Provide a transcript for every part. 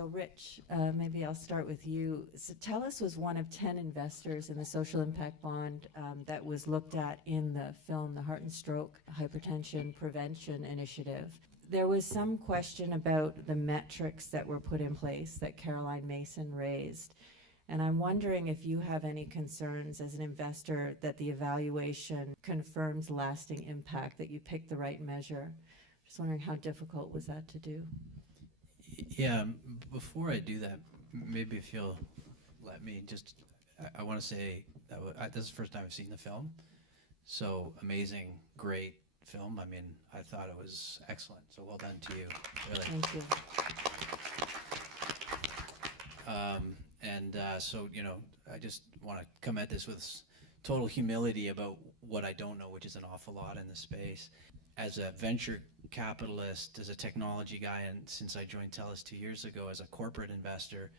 So Rich, maybe I'll start with you. So TELUS was one of 10 investors in the social impact bond that was looked at in the film, the Heart and Stroke Hypertension Prevention Initiative. There was some question about the metrics that were put in place that Caroline Mason raised. And I'm wondering if you have any concerns as an investor that the evaluation confirms lasting impact, that you picked the right measure. Just wondering how difficult was that to do? Yeah, before I do that, maybe if you'll let me just, I want to say that this is the first time I've seen the film. So amazing, great film. I mean, I thought it was excellent. So well done to you, really. Thank you. So, you know, I just want to come at this with total humility about what I don't know, which is an awful lot in this space. As a venture capitalist, as a technology guy, and since I joined TELUS 2 years ago as a corporate investor,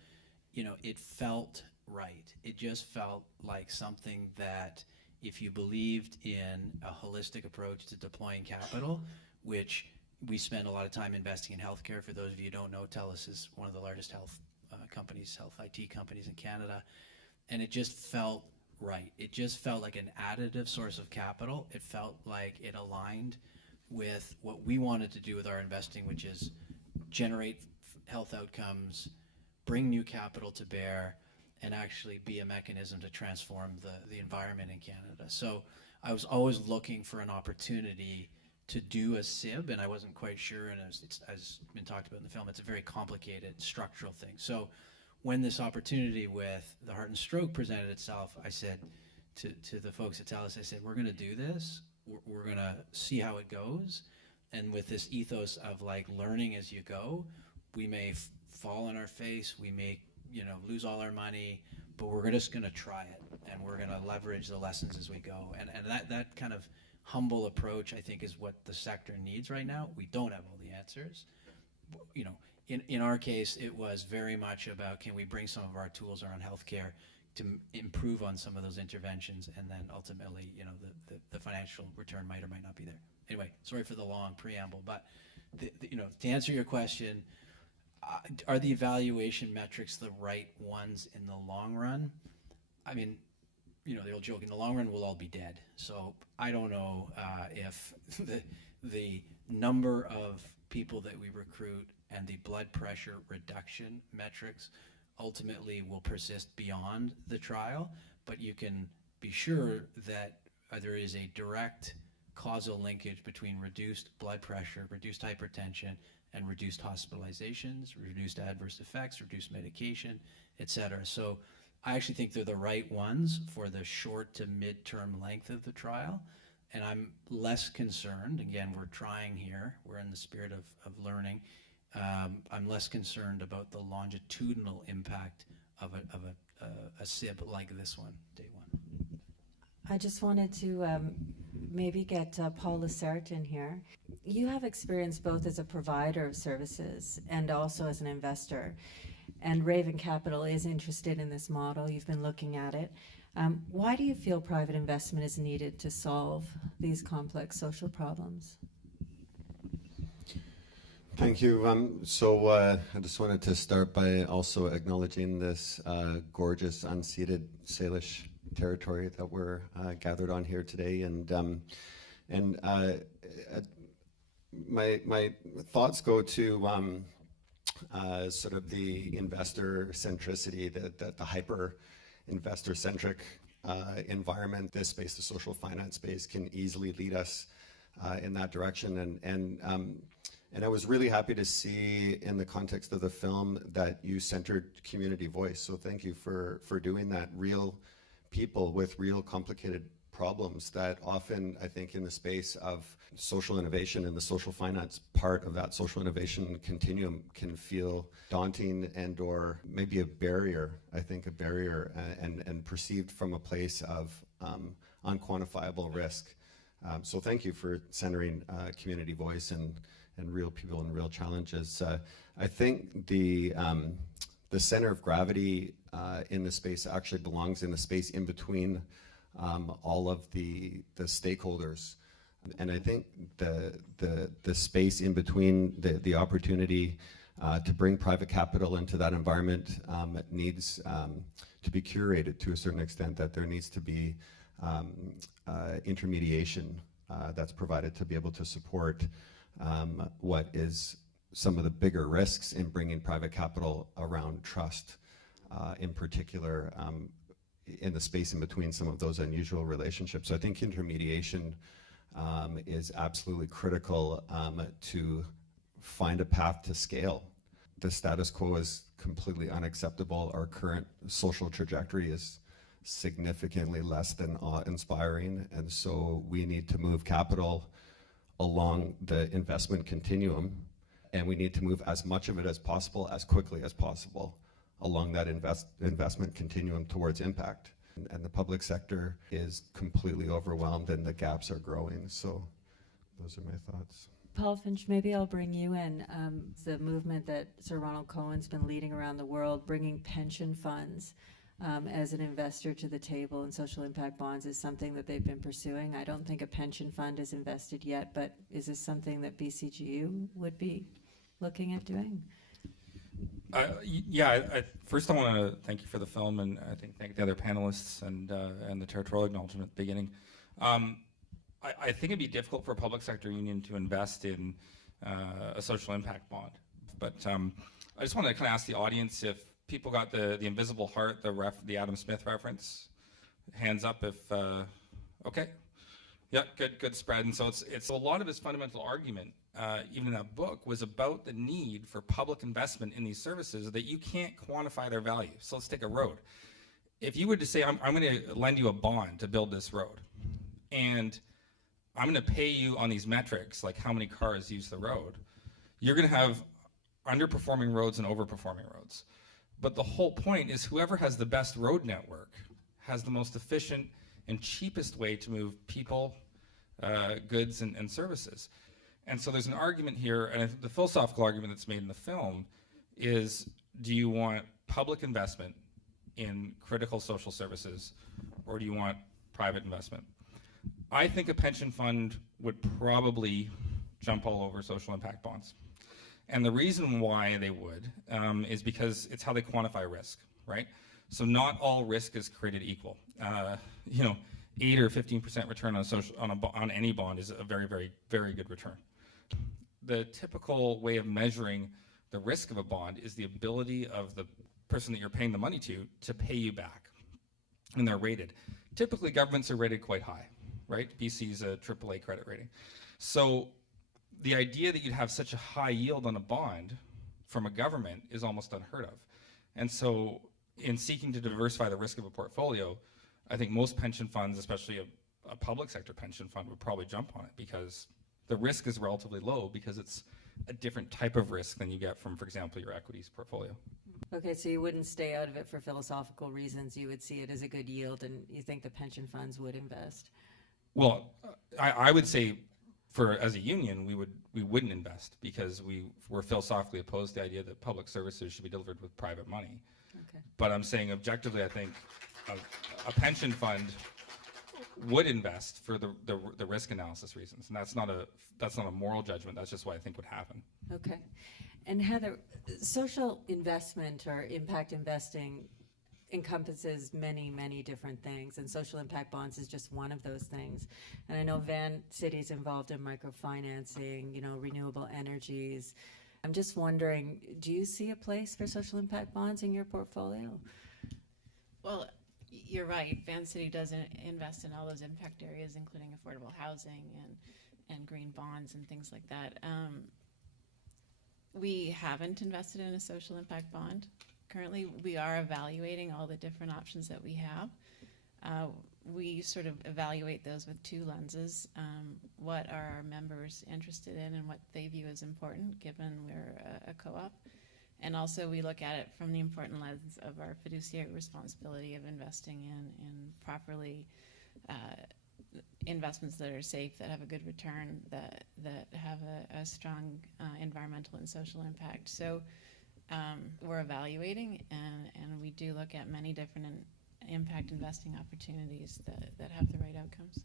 you know, it felt right. It just felt like something that if you believed in a holistic approach to deploying capital, which we spend a lot of time investing in healthcare. For those of you who don't know, TELUS is one of the largest health companies, health IT companies in Canada, and it just felt right. It just felt like an additive source of capital. It felt like it aligned with what we wanted to do with our investing, which is generate health outcomes, bring new capital to bear, and actually be a mechanism to transform the environment in Canada. So I was always looking for an opportunity to do a SIB, and I wasn't quite sure, and it's as been talked about in the film, it's a very complicated structural thing. So when this opportunity with the Heart and Stroke presented itself, I said to the folks at TELUS, I said, we're going to do this. We're going to see how it goes. And with this ethos of like learning as you go, we may fall on our face, we may, you know, lose all our money, but we're just going to try it, and we're going to leverage the lessons as we go. And that kind of humble approach, I think, is what the sector needs right now. We don't have all the answers. You know, in our case, it was very much about, can we bring some of our tools around healthcare to improve on some of those interventions, and then ultimately, you know, the financial return might or might not be there. Anyway, sorry for the long preamble, but you know, to answer your question, are the evaluation metrics the right ones in the long run? I mean, you know, the old joke, in the long run, we'll all be dead. So I don't know if the number of people that we recruit and the blood pressure reduction metrics ultimately will persist beyond the trial, but you can be sure that there is a direct causal linkage between reduced blood pressure, reduced hypertension, and reduced hospitalizations, reduced adverse effects, reduced medication, et cetera. So I actually think they're the right ones for the short to mid-term length of the trial. And I'm less concerned, again, we're trying here, we're in the spirit of learning. I'm less concerned about the longitudinal impact of a SIB like this one, day one. I just wanted to maybe get Paul Lacerte in here. You have experience both as a provider of services and also as an investor. And Raven Capital is interested in this model. You've been looking at it. Why do you feel private investment is needed to solve these complex social problems? Thank you. I just wanted to start by also acknowledging this gorgeous unceded Salish territory that we're gathered on here today, and my thoughts go to sort of the investor centricity, the hyper investor centric environment. This space, the social finance space, can easily lead us in that direction, and I was really happy to see in the context of the film that you centered community voice. So thank you for doing that. Real people with real complicated problems that often, I think, in the space of social innovation and the social finance part of that social innovation continuum can feel daunting and or maybe a barrier, and perceived from a place of unquantifiable risk. So thank you for centering community voice and real people and real challenges. I think the center of gravity in the space actually belongs in the space in between all of the stakeholders, and I think the space in between the opportunity To bring private capital into that environment, it needs to be curated to a certain extent, that there needs to be intermediation that's provided to be able to support what is some of the bigger risks in bringing private capital around trust, in particular, in the space in between some of those unusual relationships. So I think intermediation is absolutely critical to find a path to scale. The status quo is completely unacceptable. Our current social trajectory is significantly less than awe-inspiring, and so we need to move capital along the investment continuum, and we need to move as much of it as possible, as quickly as possible, along that investment continuum towards impact. And the public sector is completely overwhelmed, and the gaps are growing. So those are my thoughts. Paul Finch, maybe I'll bring you in. The movement that Sir Ronald Cohen's been leading around the world, bringing pension funds as an investor to the table in social impact bonds, is something that they've been pursuing. I don't think a pension fund is invested yet, but is this something that BCGEU would be looking at doing? First I want to thank you for the film, and I think thank the other panelists and the territorial acknowledgement at the beginning. I think it'd be difficult for a public sector union to invest in a social impact bond. But I just want to kind of ask the audience if people got the invisible heart, the Adam Smith reference. Hands up if, okay. Yeah, good spread. And so it's a lot of his fundamental argument, even in that book, was about the need for public investment in these services that you can't quantify their value. So let's take a road. If you were to say, I'm going to lend you a bond to build this road, and I'm going to pay you on these metrics, like how many cars use the road, you're going to have underperforming roads and overperforming roads. But the whole point is whoever has the best road network has the most efficient and cheapest way to move people, goods, and services. And so there's an argument here, and the philosophical argument that's made in the film is, do you want public investment in critical social services, or do you want private investment? I think a pension fund would probably jump all over social impact bonds. And the reason why they would is because it's how they quantify risk, right? So not all risk is created equal. 8 or 15% return on any bond is a very, very, very good return. The typical way of measuring the risk of a bond is the ability of the person that you're paying the money to pay you back. And they're rated. Typically, governments are rated quite high, right? BC's a AAA credit rating. So the idea that you'd have such a high yield on a bond from a government is almost unheard of. And so in seeking to diversify the risk of a portfolio, I think most pension funds, especially a public sector pension fund, would probably jump on it because the risk is relatively low because it's a different type of risk than you get from, for example, your equities portfolio. Okay, so you wouldn't stay out of it for philosophical reasons. You would see it as a good yield, and you think the pension funds would invest? Well, I would say, as a union, we wouldn't invest because we're philosophically opposed to the idea that public services should be delivered with private money. Okay. But I'm saying objectively, I think a pension fund would invest for the risk analysis reasons, and that's not a moral judgment. That's just what I think would happen. Okay. And Heather, social investment or impact investing encompasses many, many different things, and social impact bonds is just one of those things. And I know Vancity's involved in microfinancing, renewable energies. I'm just wondering, do you see a place for social impact bonds in your portfolio? Well, you're right. Vancity doesn't invest in all those impact areas, including affordable housing and green bonds and things like that. We haven't invested in a social impact bond. Currently, we are evaluating all the different options that we have. We sort of evaluate those with two lenses. What are our members interested in and what they view as important, given we're a co-op? And also we look at it from the important lens of our fiduciary responsibility of investing in properly investments that are safe, that have a good return, that have a strong environmental and social impact. So we're evaluating, and we do look at many different impact investing opportunities that have the right outcomes.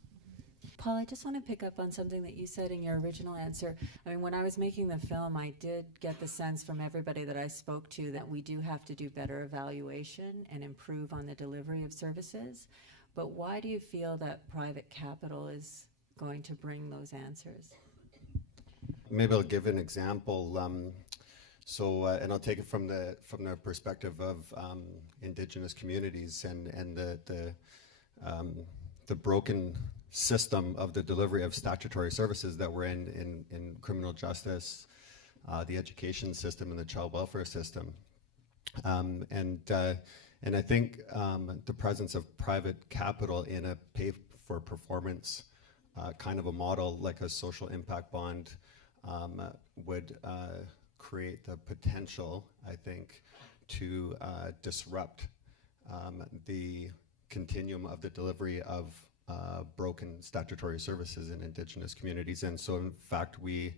Paul, I just want to pick up on something that you said in your original answer. I mean, when I was making the film, I did get the sense from everybody that I spoke to that we do have to do better evaluation and improve on the delivery of services. But why do you feel that private capital is going to bring those answers? Maybe I'll give an example. And I'll take it from the perspective of indigenous communities and the broken system of the delivery of statutory services that we're in criminal justice, the education system, and the child welfare system. And I think the presence of private capital in a pay-for-performance kind of a model, like a social impact bond, would create the potential, I think, to disrupt the continuum of the delivery of broken statutory services in indigenous communities. And so, in fact, we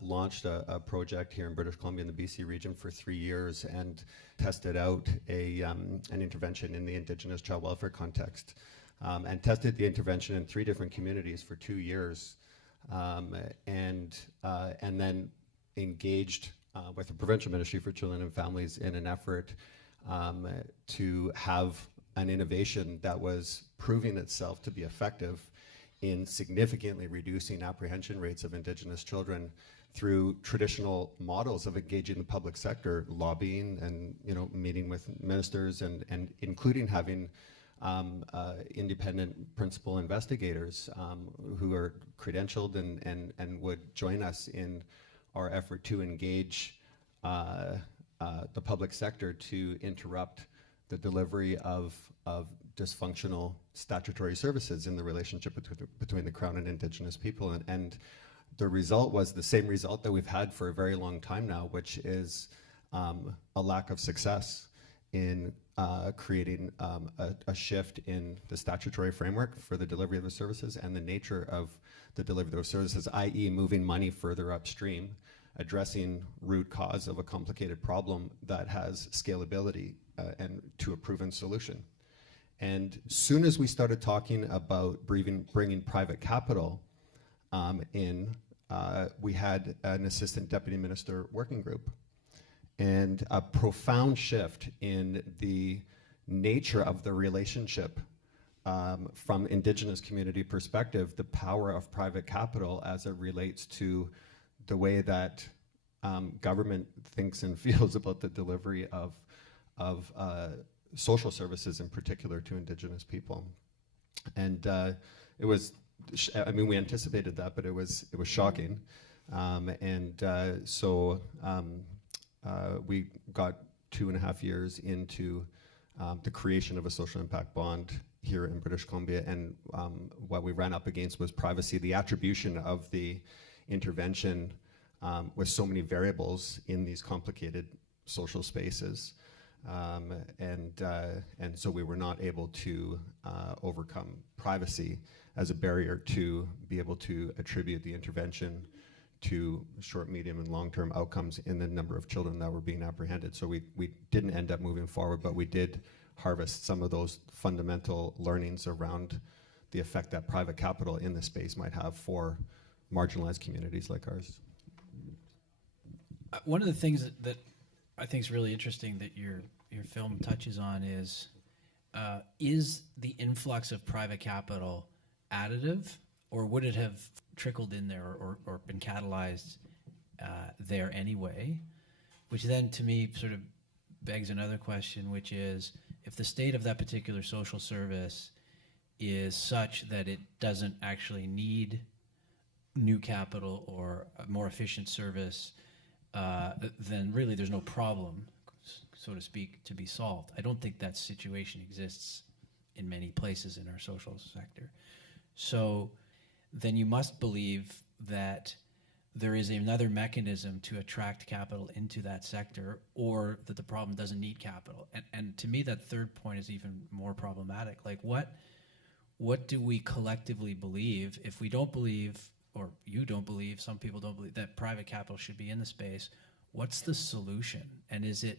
launched a project here in British Columbia in the BC region for 3 years and tested out an intervention in the indigenous child welfare context, and tested the intervention in 3 different communities for 2 years, and then engaged with the Provincial Ministry for Children and Families in an effort to have an innovation that was proving itself to be effective in significantly reducing apprehension rates of Indigenous children through traditional models of engaging the public sector, lobbying and meeting with ministers, and including having independent principal investigators who are credentialed and would join us in our effort to engage the public sector to interrupt the delivery of dysfunctional statutory services in the relationship between the Crown and Indigenous people. And the result was the same result that we've had for a very long time now, which is a lack of success in creating a shift in the statutory framework for the delivery of the services and the nature of the delivery of those services, i.e. moving money further upstream, addressing root cause of a complicated problem that has scalability and to a proven solution. And soon as we started talking about bringing private capital we had an assistant deputy minister working group, and a profound shift in the nature of the relationship from Indigenous community perspective, the power of private capital as it relates to the way that government thinks and feels about the delivery of social services, in particular to Indigenous people. And it was, we anticipated that, but it was shocking. So we got 2.5 years into the creation of a social impact bond here in British Columbia, and what we ran up against was privacy, the attribution of the intervention with so many variables in these complicated social spaces. And so we were not able to overcome privacy as a barrier to be able to attribute the intervention to short, medium, and long-term outcomes in the number of children that were being apprehended. So we didn't end up moving forward, but we did harvest some of those fundamental learnings around the effect that private capital in this space might have for marginalized communities like ours. One of the things that I think is really interesting that your film touches on is the influx of private capital additive, or would it have trickled in there or been catalyzed there anyway? Which then, to me, sort of begs another question, which is, if the state of that particular social service is such that it doesn't actually need new capital or a more efficient service, then really there's no problem, so to speak, to be solved. I don't think that situation exists in many places in our social sector. So then you must believe that there is another mechanism to attract capital into that sector, or that the problem doesn't need capital. And to me, that third point is even more problematic. Like, what do we collectively believe if we don't believe, or you don't believe, some people don't believe, that private capital should be in the space? What's the solution? And is it,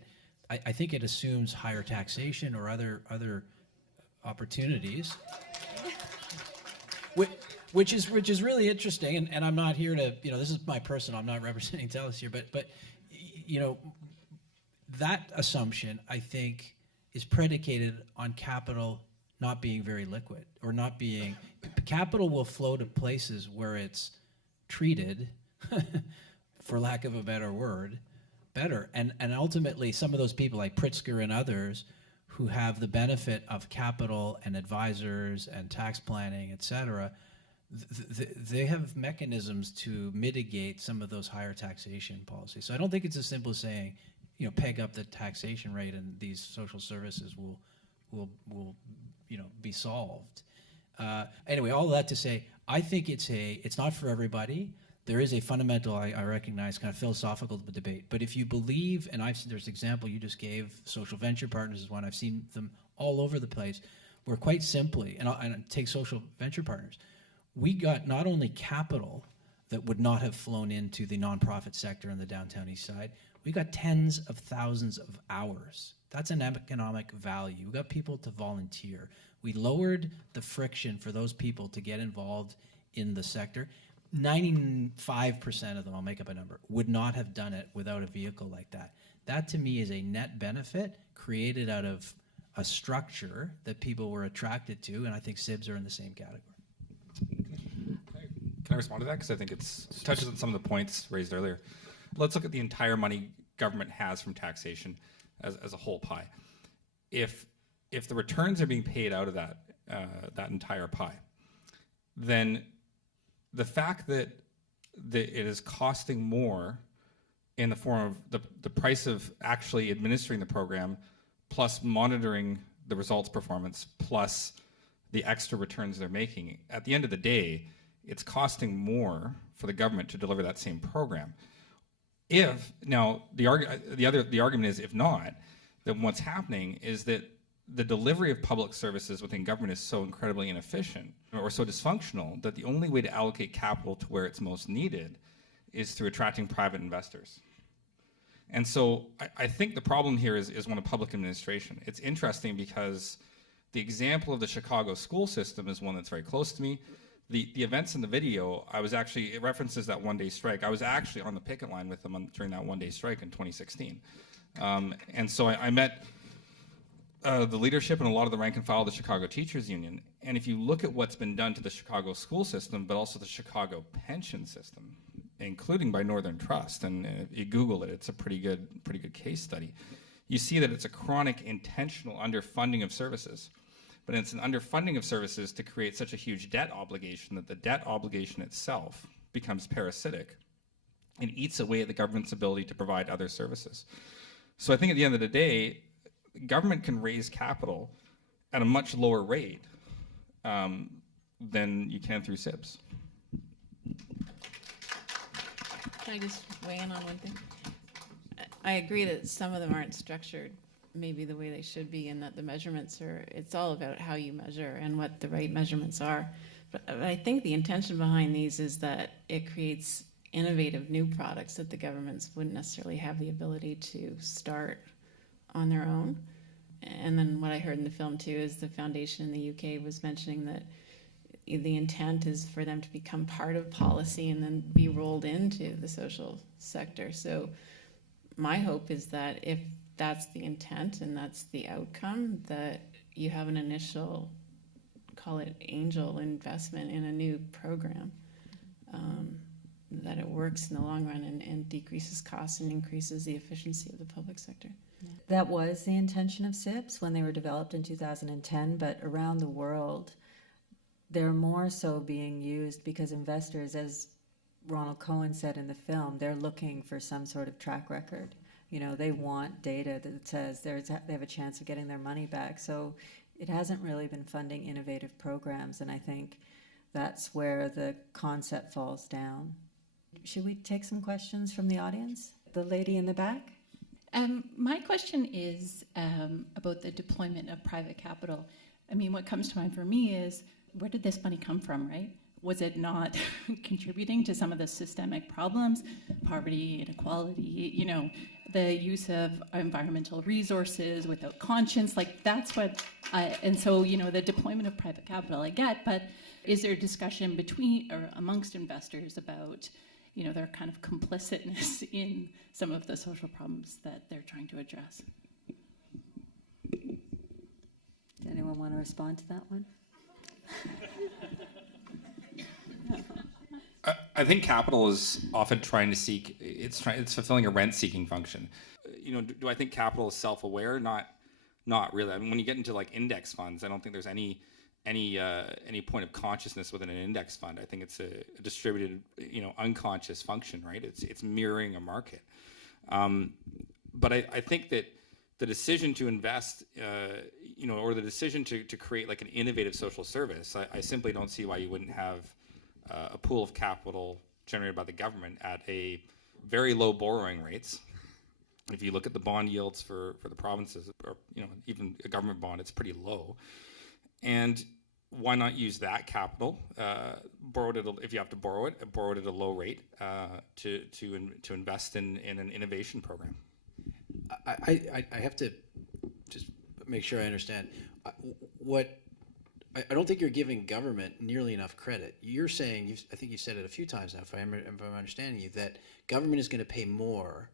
I think it assumes higher taxation or other opportunities. which is really interesting. And I'm not here to, this is my personal. I'm not representing TELUS here, but that assumption, I think, is predicated on capital not being very liquid, or not being. Capital will flow to places where it's treated, for lack of a better word, better. And ultimately, some of those people like Pritzker and others who have the benefit of capital and advisors and tax planning, et cetera, they have mechanisms to mitigate some of those higher taxation policies. So I don't think it's as simple as saying, peg up the taxation rate and these social services will be solved. Anyway, all of that to say, I think it's not for everybody. There is a fundamental, I recognize, kind of philosophical debate. But if you believe, and there's an example you just gave, social venture partners is one, I've seen them all over the place, where quite simply, and take social venture partners, we got not only capital that would not have flown into the nonprofit sector in the downtown east side, we got tens of thousands of hours. That's an economic value. We got people to volunteer. We lowered the friction for those people to get involved in the sector. 95% of them, I'll make up a number, would not have done it without a vehicle like that. That to me is a net benefit created out of a structure that people were attracted to, and I think SIBs are in the same category. Can I respond to that? Because I think it touches on some of the points raised earlier. Let's look at the entire money government has from taxation as a whole pie. If the returns are being paid out of that entire pie, then the fact that it is costing more in the form of the price of actually administering the program, plus monitoring the results performance, plus the extra returns they're making, at the end of the day, it's costing more for the government to deliver that same program. The argument is, if not, then what's happening is that the delivery of public services within government is so incredibly inefficient or so dysfunctional that the only way to allocate capital to where it's most needed is through attracting private investors. And so I think the problem here is one of public administration. It's interesting because the example of the Chicago school system is one that's very close to me. The events in the video, it references that one-day strike. I was actually on the picket line with them during that one-day strike in 2016. And so I met the leadership and a lot of the rank and file of the Chicago Teachers Union. And if you look at what's been done to the Chicago school system, but also the Chicago pension system, including by Northern Trust, and if you Google it, it's a pretty good case study. You see that it's a chronic, intentional underfunding of services. But it's an underfunding of services to create such a huge debt obligation that the debt obligation itself becomes parasitic and eats away at the government's ability to provide other services. So I think at the end of the day, government can raise capital at a much lower rate than you can through SIBs. Can I just weigh in on one thing? I agree that some of them aren't structured maybe the way they should be, and that the measurements it's all about how you measure and what the right measurements are. But I think the intention behind these is that it creates innovative new products that the governments wouldn't necessarily have the ability to start on their own. And then what I heard in the film too is the foundation in the UK was mentioning that the intent is for them to become part of policy and then be rolled into the social sector. So my hope is that if that's the intent and that's the outcome, that you have an initial, call it angel investment in a new program, that it works in the long run and decreases costs and increases the efficiency of the public sector. That was the intention of SIBs when they were developed in 2010, but around the world, they're more so being used because investors, as Ronald Cohen said in the film, they're looking for some sort of track record. They want data that says they have a chance of getting their money back. So it hasn't really been funding innovative programs, and I think that's where the concept falls down. Should we take some questions from the audience? The lady in the back? My question is about the deployment of private capital. I mean, what comes to mind for me is, where did this money come from, right? was it not contributing to some of the systemic problems, poverty, inequality, you know, the use of environmental resources without conscience? Like, that's what and so, you know, the deployment of private capital I get, but is there a discussion between or amongst investors about, you know, their kind of complicitness in some of the social problems that they're trying to address? Does anyone want to respond to that one? I think capital is often trying to seek, it's fulfilling a rent-seeking function. You know, do I think capital is self-aware? Not really. I mean, when you get into like index funds, I don't think there's any point of consciousness within an index fund. I think it's a distributed, you know, unconscious function, right? It's mirroring a market. But I think that the decision to invest, you know, or the decision to create like an innovative social service, I simply don't see why you wouldn't have a pool of capital generated by the government at a very low borrowing rates. If you look at the bond yields for the provinces, or, you know, even a government bond, it's pretty low. And why not use that capital, borrowed at if you have to borrow it at a low rate, to invest in an innovation program? I have to just make sure I understand. I don't think you're giving government nearly enough credit. You're saying, I think you've said it a few times now, if I'm understanding you, that government is going to pay more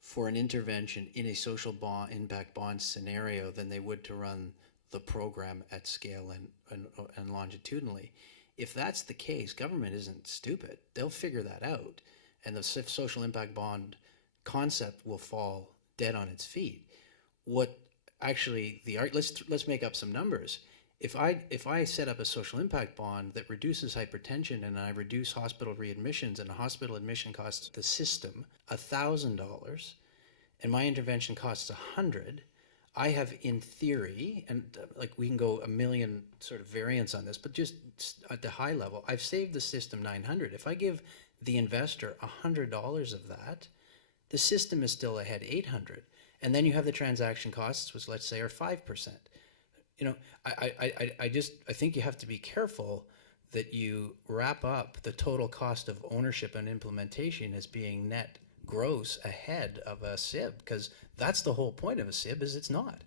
for an intervention in a social impact bond scenario than they would to run the program at scale and longitudinally. If that's the case, government isn't stupid. They'll figure that out, and the social impact bond concept will fall dead on its feet. What actually let's make up some numbers. If I set up a social impact bond that reduces hypertension and I reduce hospital readmissions, and a hospital admission costs the system $1,000 and my intervention costs $100, I have, in theory, and like we can go a million sort of variants on this, but just at the high level, I've saved the system $900. If I give the investor $100 of that, the system is still ahead $800. And then you have the transaction costs, which let's say are 5%. You know, I think you have to be careful that you wrap up the total cost of ownership and implementation as being net gross ahead of a SIB, because that's the whole point of a SIB, is it's not.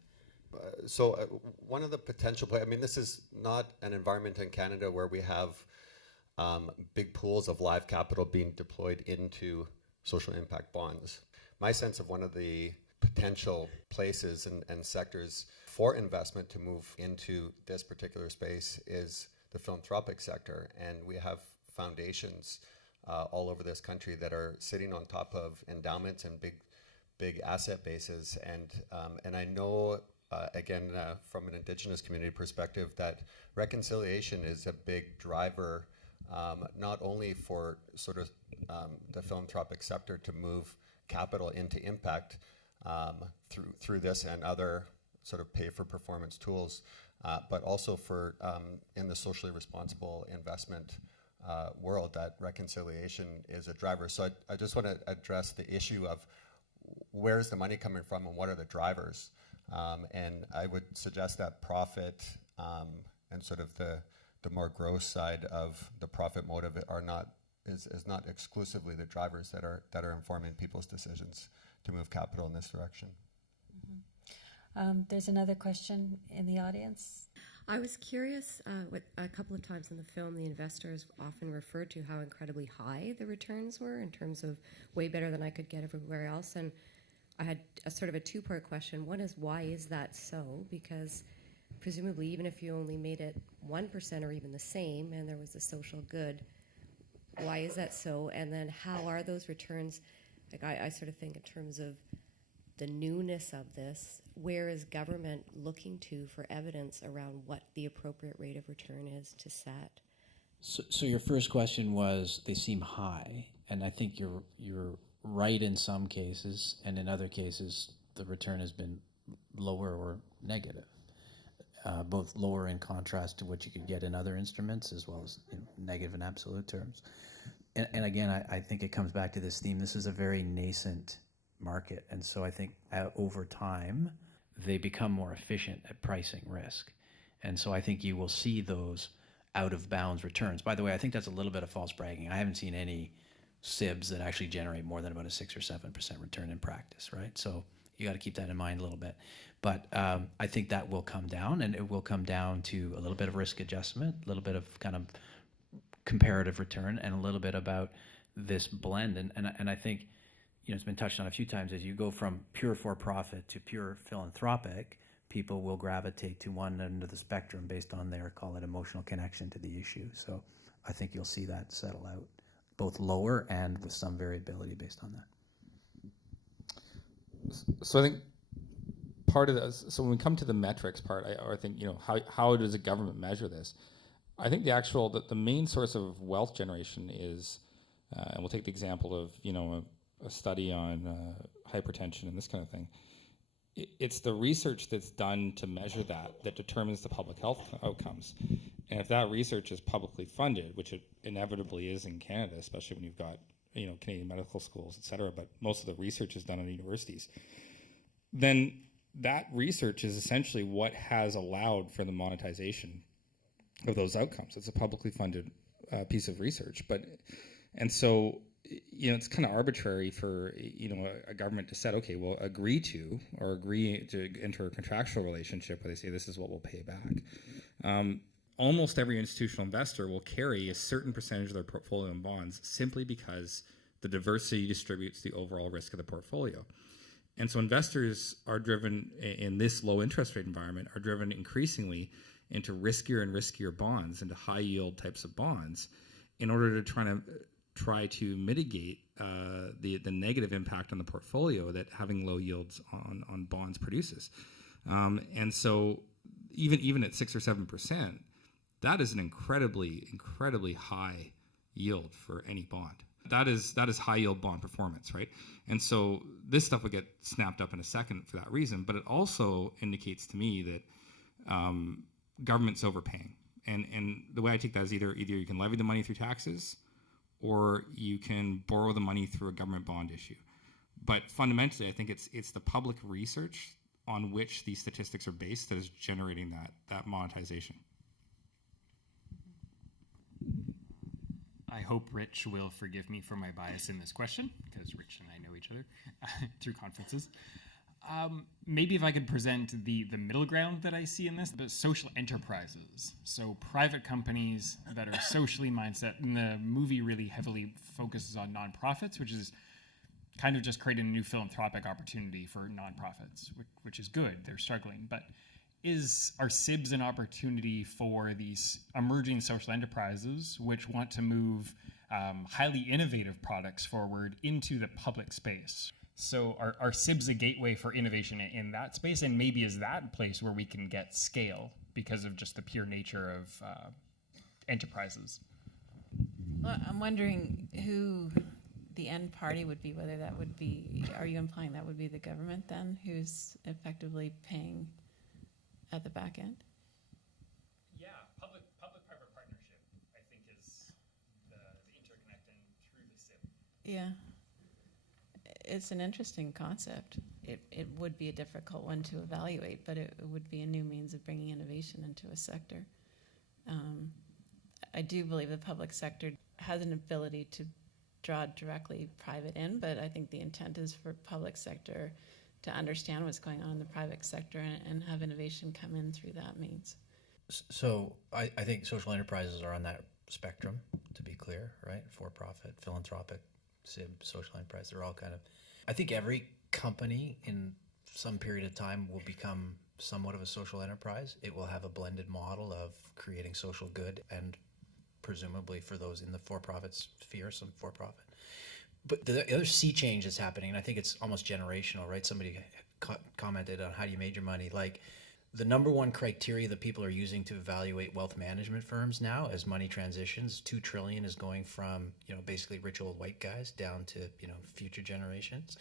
One of the potential I mean, this is not an environment in Canada where we have big pools of live capital being deployed into social impact bonds. My sense of one of the potential places and sectors for investment to move into this particular space is the philanthropic sector, and we have foundations all over this country that are sitting on top of endowments and big asset bases, and I know again from an Indigenous community perspective that reconciliation is a big driver, not only for sort of the philanthropic sector to move capital into impact through this and other sort of pay for performance tools, but also for in the socially responsible investment world, that reconciliation is a driver. So I just want to address the issue of where's the money coming from and what are the drivers. And I would suggest that profit and sort of the more gross side of the profit motive is not exclusively the drivers that are informing people's decisions to move capital in this direction. There's another question in the audience. I was curious, a couple of times in the film, the investors often referred to how incredibly high the returns were in terms of way better than I could get everywhere else. And I had a sort of a two-part question. One is, why is that so? Because presumably, even if you only made it 1% or even the same and there was a social good, why is that so? And then how are those returns? Like I sort of think in terms of the newness of this, where is government looking to for evidence around what the appropriate rate of return is to set? So your first question was, they seem high, and I think you're right in some cases, and in other cases the return has been lower or negative, both lower in contrast to what you could get in other instruments, as well as negative in absolute terms. And again, I think it comes back to this theme. This is a very nascent market, and so I think over time they become more efficient at pricing risk, and so I think you will see those out of bounds returns. By the way, I think that's a little bit of false bragging. I haven't seen any SIBs that actually generate more than about a 6 or 7% return in practice, right? So you got to keep that in mind a little bit. But I think that will come down, and it will come down to a little bit of risk adjustment, a little bit of kind of comparative return, and a little bit about this blend. And I think, it's been touched on a few times, as you go from pure for-profit to pure philanthropic, people will gravitate to one end of the spectrum based on their, call it, emotional connection to the issue. So I think you'll see that settle out, both lower and with some variability based on that. So I think part of this, so when we come to the metrics part, I think, how does a government measure this? I think the main source of wealth generation is, and we'll take the example of, a study on hypertension and this kind of thing. It's the research that's done to measure that determines the public health outcomes. And if that research is publicly funded, which it inevitably is in Canada, especially when you've got, Canadian medical schools, et cetera, but most of the research is done in universities, then that research is essentially what has allowed for the monetization of those outcomes. It's a publicly funded piece of research. And so, it's kind of arbitrary for, a government to set, okay, well, agree to enter a contractual relationship where they say this is what we'll pay back. Almost every institutional investor will carry a certain percentage of their portfolio in bonds simply because the diversity distributes the overall risk of the portfolio. And so investors are driven, in this low interest rate environment, are driven increasingly into riskier and riskier bonds, into high yield types of bonds, in order to try to mitigate the negative impact on the portfolio that having low yields on bonds produces. And so even at 6 or 7%, that is an incredibly high yield for any bond. That is high yield bond performance, right? And so this stuff would get snapped up in a second for that reason, but it also indicates to me that government's overpaying. And the way I take that is either you can levy the money through taxes, or you can borrow the money through a government bond issue. But fundamentally, I think it's the public research on which these statistics are based that is generating that monetization. I hope Rich will forgive me for my bias in this question, because Rich and I know each other through conferences. Maybe if I could present the middle ground that I see in this, the social enterprises. So private companies that are socially mindset, and the movie really heavily focuses on nonprofits, which is kind of just creating a new philanthropic opportunity for nonprofits, which is good. They're struggling. But are SIBs an opportunity for these emerging social enterprises which want to move highly innovative products forward into the public space? So are SIBs a gateway for innovation in that space? And maybe is that a place where we can get scale because of just the pure nature of enterprises? Well, I'm wondering who the end party would be, whether that would be, are you implying that would be the government then, who's effectively paying at the back end? Yeah, public-private partnership, I think, is the interconnecting through the SIB. Yeah. It's an interesting concept. It would be a difficult one to evaluate, but it would be a new means of bringing innovation into a sector. I do believe the public sector has an ability to draw directly private in, but I think the intent is for public sector to understand what's going on in the private sector and have innovation come in through that means. So I think social enterprises are on that spectrum, to be clear, right? For-profit, philanthropic, SIB, social enterprise, they're all kind of, I think every company in some period of time will become somewhat of a social enterprise. It will have a blended model of creating social good and presumably for those in the for-profit sphere, some for-profit. But the other sea change that's happening, and I think it's almost generational, right? Somebody commented on how do you make your money. Like, the number one criteria that people are using to evaluate wealth management firms now as money transitions, $2 trillion is going from, basically rich old white guys down to, future generations.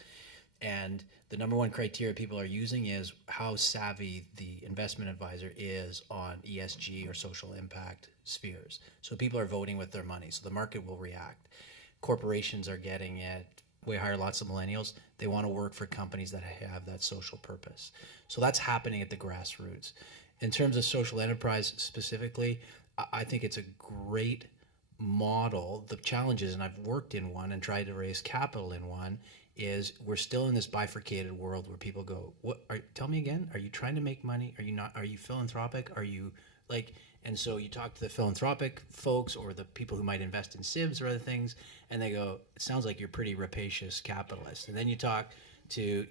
And the number one criteria people are using is how savvy the investment advisor is on ESG or social impact spheres. So people are voting with their money. So the market will react. Corporations are getting it. We hire lots of millennials. They want to work for companies that have that social purpose. So that's happening at the grassroots. In terms of social enterprise specifically, I think it's a great model. The challenge is, and I've worked in one and tried to raise capital in one, is we're still in this bifurcated world where people go, tell me again, are you trying to make money? Are you not? Are you philanthropic? Are you like, and so you talk to the philanthropic folks or the people who might invest in SIBs or other things, and they go, it sounds like you're pretty rapacious capitalist. And then you talk to,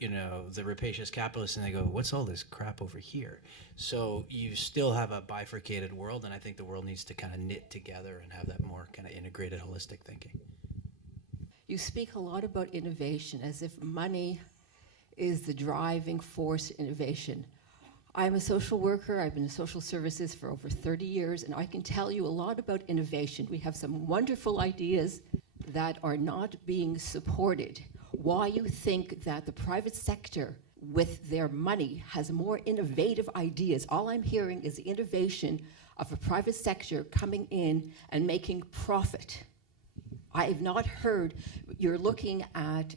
the rapacious capitalists, and they go, what's all this crap over here? So you still have a bifurcated world, and I think the world needs to kind of knit together and have that more kind of integrated, holistic thinking. You speak a lot about innovation as if money is the driving force in innovation. I'm a social worker. I've been in social services for over 30 years, and I can tell you a lot about innovation. We have some wonderful ideas that are not being supported. Why you think that the private sector with their money has more innovative ideas. All I'm hearing is the innovation of a private sector coming in and making profit. I have not heard, you're looking at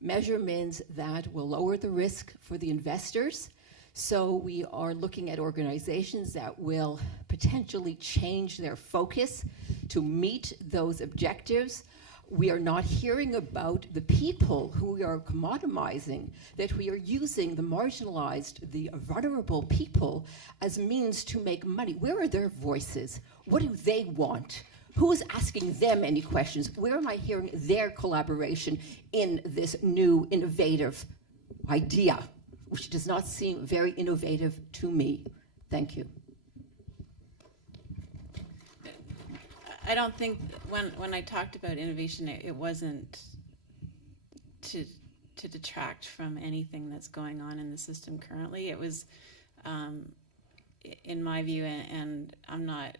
measurements that will lower the risk for the investors. So we are looking at organizations that will potentially change their focus to meet those objectives. We are not hearing about the people who we are commoditizing, that we are using the marginalized, the vulnerable people as means to make money. Where are their voices? What do they want? Who is asking them any questions? Where am I hearing their collaboration in this new innovative idea, which does not seem very innovative to me? Thank you. I don't think when I talked about innovation, it wasn't to detract from anything that's going on in the system currently. It was, in my view, and I'm not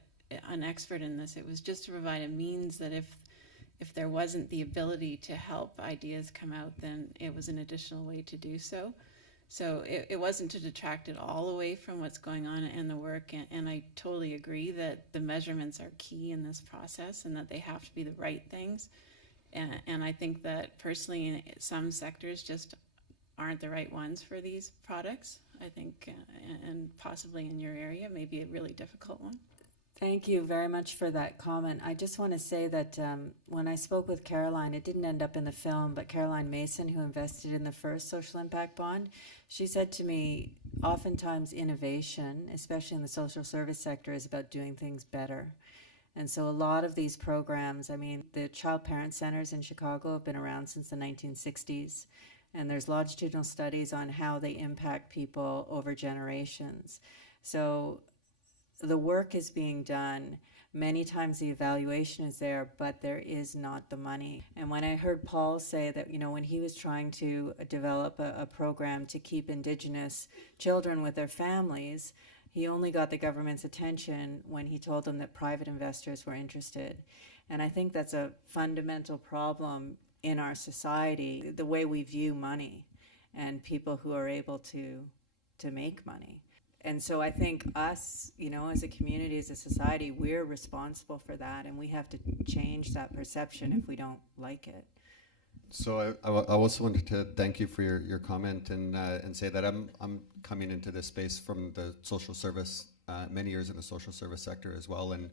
an expert in this, it was just to provide a means that if there wasn't the ability to help ideas come out, then it was an additional way to do so. So it wasn't to detract it all away from what's going on in the work, and I totally agree that the measurements are key in this process and that they have to be the right things. And I think that personally in some sectors just aren't the right ones for these products, I think, and possibly in your area, maybe a really difficult one. Thank you very much for that comment. I just want to say that when I spoke with Caroline, it didn't end up in the film, but Caroline Mason, who invested in the first social impact bond, she said to me, oftentimes innovation, especially in the social service sector, is about doing things better. And so a lot of these programs, I mean, the child parent centers in Chicago have been around since the 1960s, and there's longitudinal studies on how they impact people over generations. So the work is being done. Many times the evaluation is there, but there is not the money. And when I heard Paul say that, when he was trying to develop a program to keep Indigenous children with their families, he only got the government's attention when he told them that private investors were interested. And I think that's a fundamental problem in our society, the way we view money and people who are able to make money. And so I think us, as a community, as a society, we're responsible for that, and we have to change that perception if we don't like it. So I also wanted to thank you for your comment and say that I'm coming into this space from the social service, many years in the social service sector as well, and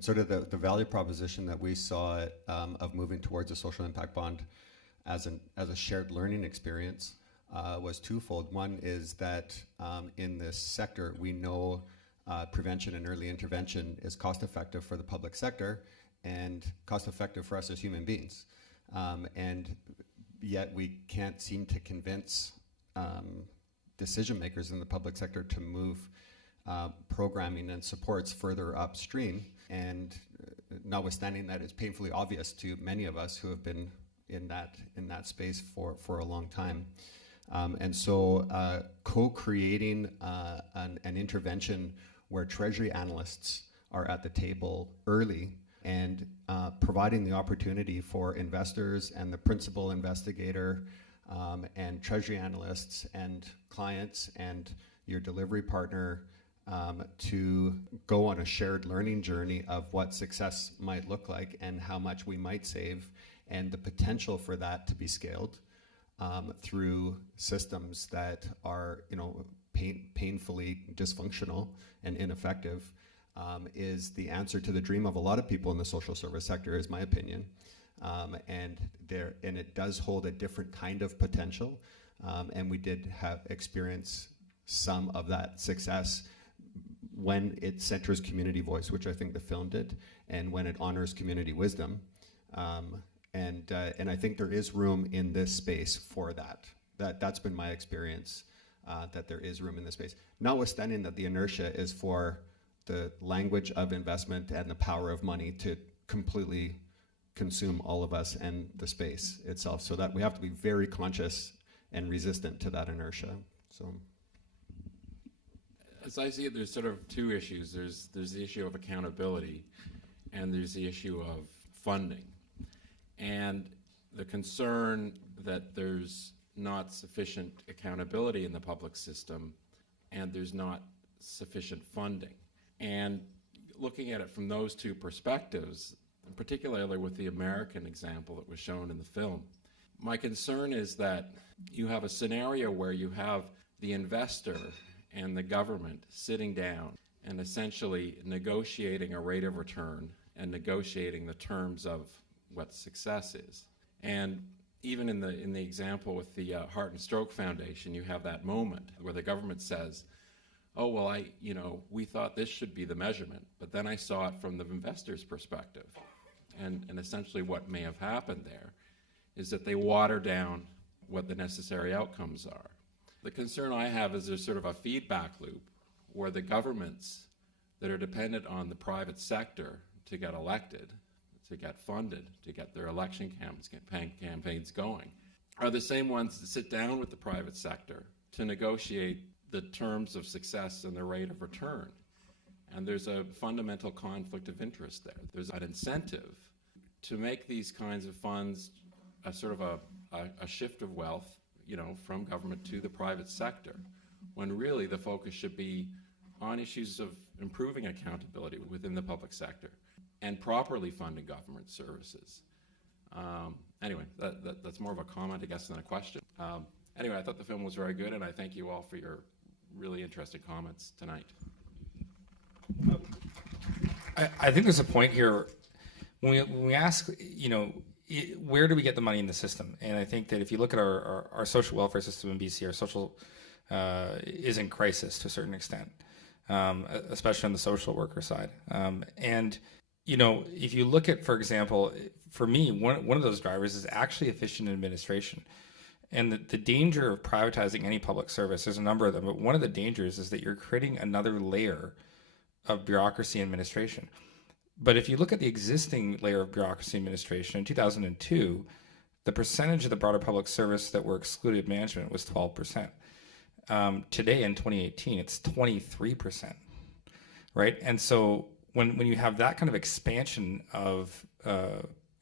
sort of the value proposition that we saw of moving towards a social impact bond as a shared learning experience was twofold. One is that in this sector, we know prevention and early intervention is cost effective for the public sector and cost effective for us as human beings. And yet we can't seem to convince decision makers in the public sector to move programming and supports further upstream. And notwithstanding that, it's painfully obvious to many of us who have been in that space for a long time. And so co-creating an intervention where Treasury analysts are at the table early and providing the opportunity for investors and the principal investigator and Treasury analysts and clients and your delivery partner to go on a shared learning journey of what success might look like and how much we might save and the potential for that to be scaled through systems that are, painfully dysfunctional and ineffective, is the answer to the dream of a lot of people in the social service sector, is my opinion. And it does hold a different kind of potential. And we did experience some of that success when it centers community voice, which I think the film did, and when it honors community wisdom. And I think there is room in this space for that. That's been my experience, that there is room in this space. Notwithstanding that the inertia is for the language of investment and the power of money to completely consume all of us and the space itself. So that we have to be very conscious and resistant to that inertia. So, as I see it, there's sort of two issues. There's the issue of accountability, and there's the issue of funding. And the concern that there's not sufficient accountability in the public system, and there's not sufficient funding. And looking at it from those two perspectives, and particularly with the American example that was shown in the film, my concern is that you have a scenario where you have the investor and the government sitting down and essentially negotiating a rate of return and negotiating the terms of what success is. And even in the example with the Heart and Stroke Foundation, you have that moment where the government says, oh, well, we thought this should be the measurement, but then I saw it from the investor's perspective. And essentially what may have happened there is that they water down what the necessary outcomes are. The concern I have is there's sort of a feedback loop where the governments that are dependent on the private sector to get elected, to get funded, to get their election campaigns going, are the same ones that sit down with the private sector to negotiate the terms of success and the rate of return. And there's a fundamental conflict of interest there. There's an incentive to make these kinds of funds a sort of a shift of wealth, from government to the private sector, when really the focus should be on issues of improving accountability within the public sector and properly funding government services. Anyway, that's more of a comment, I guess, than a question. Anyway, I thought the film was very good, and I thank you all for your really interesting comments tonight. I think there's a point here when we ask, where do we get the money in the system? And I think that if you look at our social welfare system in BC, our social is in crisis to a certain extent, especially on the social worker side. And if you look at, for example, for me, one of those drivers is actually efficient administration. And the danger of privatizing any public service, there's a number of them, but one of the dangers is that you're creating another layer of bureaucracy administration. But if you look at the existing layer of bureaucracy administration, in 2002, the percentage of the broader public service that were excluded management was 12%. Today in 2018, it's 23%, right? And so when you have that kind of expansion of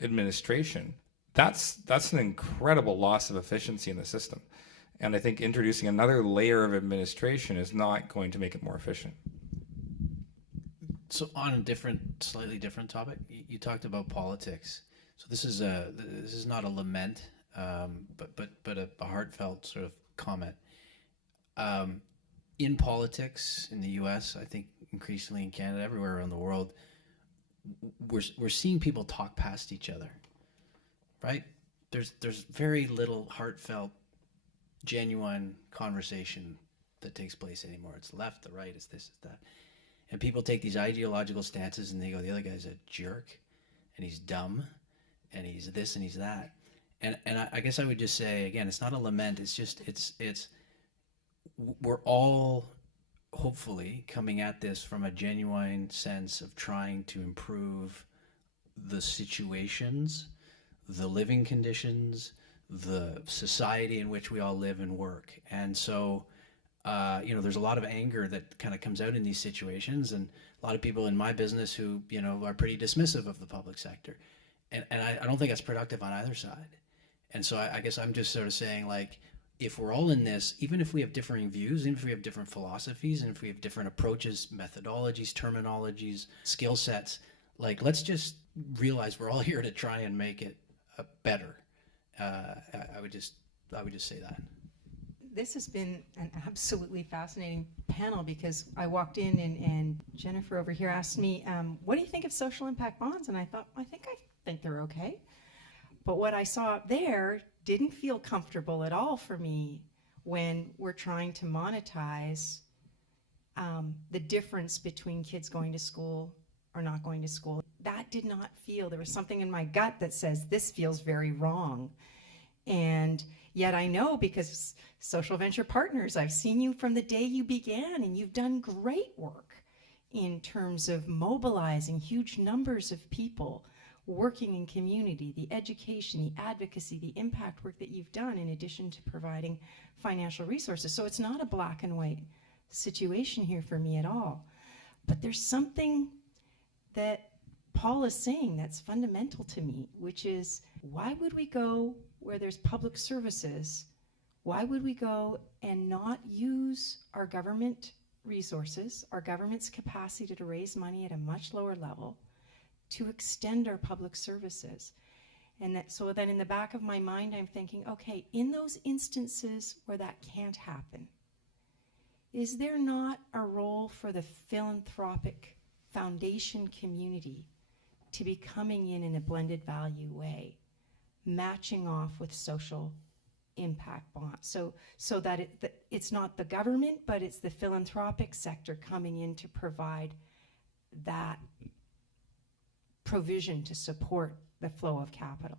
administration, that's an incredible loss of efficiency in the system. And I think introducing another layer of administration is not going to make it more efficient. So on a slightly different topic, you talked about politics. So this is not a lament, but a heartfelt sort of comment. In politics in the U.S., I think increasingly in Canada, everywhere around the world, we're seeing people talk past each other, right? There's very little heartfelt, genuine conversation that takes place anymore. It's left, the right, it's this, it's that. And people take these ideological stances and they go, the other guy's a jerk, and he's dumb, and he's this and he's that. And I guess I would just say, again, it's not a lament, we're all hopefully coming at this from a genuine sense of trying to improve the situations, the living conditions, the society in which we all live and work. And so there's a lot of anger that kind of comes out in these situations, and a lot of people in my business who, are pretty dismissive of the public sector. And I don't think that's productive on either side. And so I guess I'm just sort of saying, like, if we're all in this, even if we have differing views, even if we have different philosophies, and if we have different approaches, methodologies, terminologies, skill sets, like, let's just realize we're all here to try and make it better. I would just say that. this has been an absolutely fascinating panel because I walked in and Jennifer over here asked me, what do you think of social impact bonds? And I thought, I think they're okay. But what I saw up there didn't feel comfortable at all for me when we're trying to monetize the difference between kids going to school or not going to school. That did not feel, there was something in my gut that says this feels very wrong. And yet I know, because Social Venture Partners, I've seen you from the day you began, and you've done great work in terms of mobilizing huge numbers of people working in community, the education, the advocacy, the impact work that you've done, in addition to providing financial resources. So it's not a black and white situation here for me at all. But there's something that Paul is saying that's fundamental to me, which is, why would we go where there's public services? Why would we go and not use our government resources, our government's capacity to raise money at a much lower level, to extend our public services? And that, so then in the back of my mind, I'm thinking, okay, in those instances where that can't happen, is there not a role for the philanthropic foundation community to be coming in a blended value way, matching off with social impact bonds, so that it's not the government, but it's the philanthropic sector coming in to provide that provision to support the flow of capital.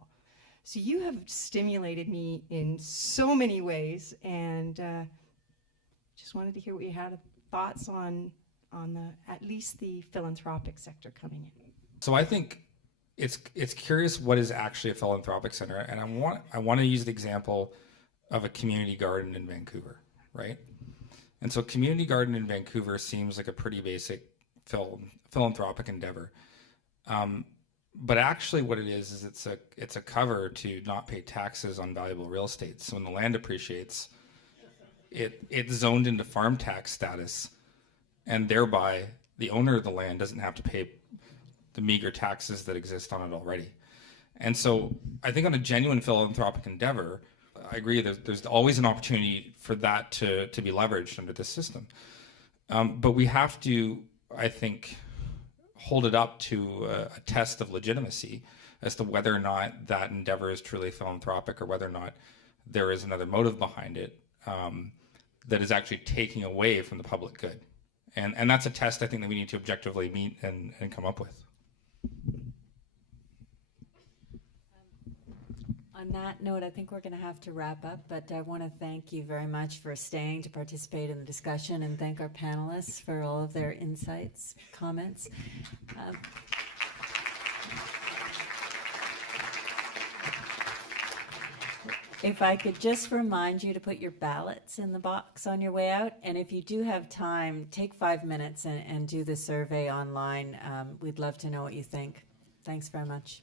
So you have stimulated me in so many ways, and just wanted to hear what you had thoughts on at least the philanthropic sector coming in. So I think it's curious what is actually a philanthropic center, and I want to use the example of a community garden in Vancouver, right? And so community garden in Vancouver seems like a pretty basic philanthropic endeavor, but actually what it is it's a cover to not pay taxes on valuable real estate. So when the land appreciates, it's zoned into farm tax status, and thereby the owner of the land doesn't have to pay the meager taxes that exist on it already. And so I think on a genuine philanthropic endeavor, I agree there's always an opportunity for that to be leveraged under this system. But we have to, I think, hold it up to a test of legitimacy as to whether or not that endeavor is truly philanthropic, or whether or not there is another motive behind it that is actually taking away from the public good. And that's a test I think that we need to objectively meet and come up with. On that note, I think we're going to have to wrap up, but I want to thank you very much for staying to participate in the discussion, and thank our panelists for all of their insights, comments. If I could just remind you to put your ballots in the box on your way out, and if you do have time, take 5 minutes and do the survey online. We'd love to know what you think. Thanks very much.